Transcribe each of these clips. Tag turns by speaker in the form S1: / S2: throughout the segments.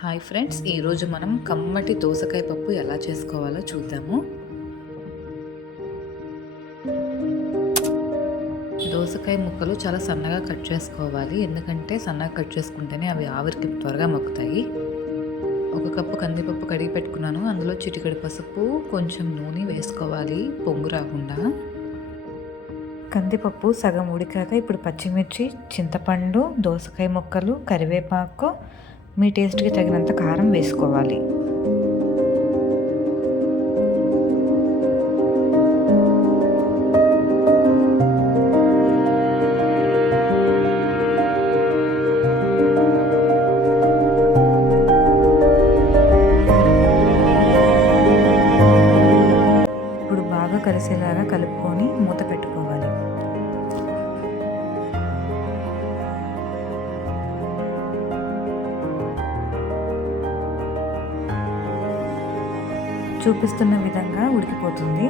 S1: Hi friends ఈరోజు మనం కమ్మటి దోసకాయ పప్పు ఎలా చేసుకోవాలో చూద్దాము. దోసకాయ ముక్కలు చాలా సన్నగా కట్ చేసుకోవాలి ఎందుకంటే సన్నగా కట్ చేసుకుంటేనే అవి ఆవిరికి త్వరగా మొక్కుతాయి ఒక కప్పు కందిపప్పు కడిగి పెట్టుకున్నాను అందులో చిటికడి పసుపు కొంచెం నూనె వేసుకోవాలి పొంగు రాకుండా. కందిపప్పు సగం ఉడికాక ఇప్పుడు పచ్చిమిర్చి చింతపండు దోసకాయ ముక్కలు కరివేపాకు మీ టేస్ట్కి తగినంత కారం వేసుకోవాలి. ఇప్పుడు బాగా కలిసేలాగా కలుపుకొని మూత పెట్టుకోవాలి. చూపిస్తున్న విధంగా ఉడికిపోతుంది.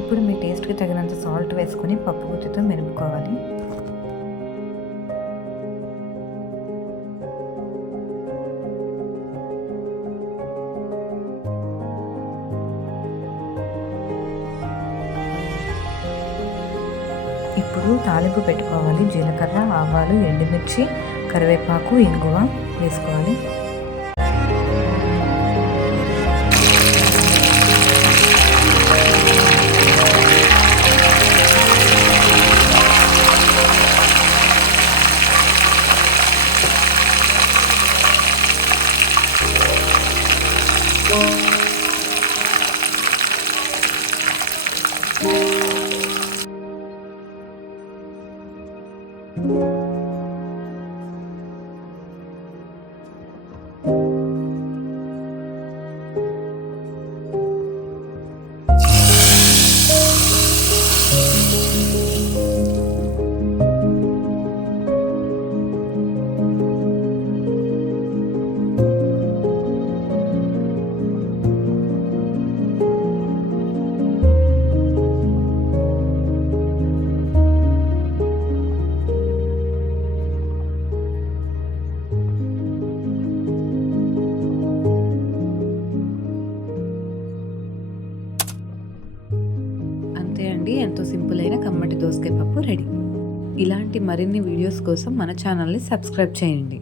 S1: ఇప్పుడు మీ టేస్ట్కి తగినంత సాల్ట్ వేసుకొని పప్పు గుత్తితో మెరుపుకోవాలి ఇప్పుడు తాలింపు పెట్టుకోవాలి. జీలకర్ర ఆవాలు ఎండుమిర్చి కరివేపాకు ఇంగువ వేసుకోవాలి. Thank you. అంతే అండి. ఎంతో సింపుల్ అయిన కమ్మటి దోసకాయ పప్పు రెడీ. ఇలాంటి మరిన్ని వీడియోస్ కోసం మన ఛానల్ని సబ్స్క్రైబ్ చేయండి.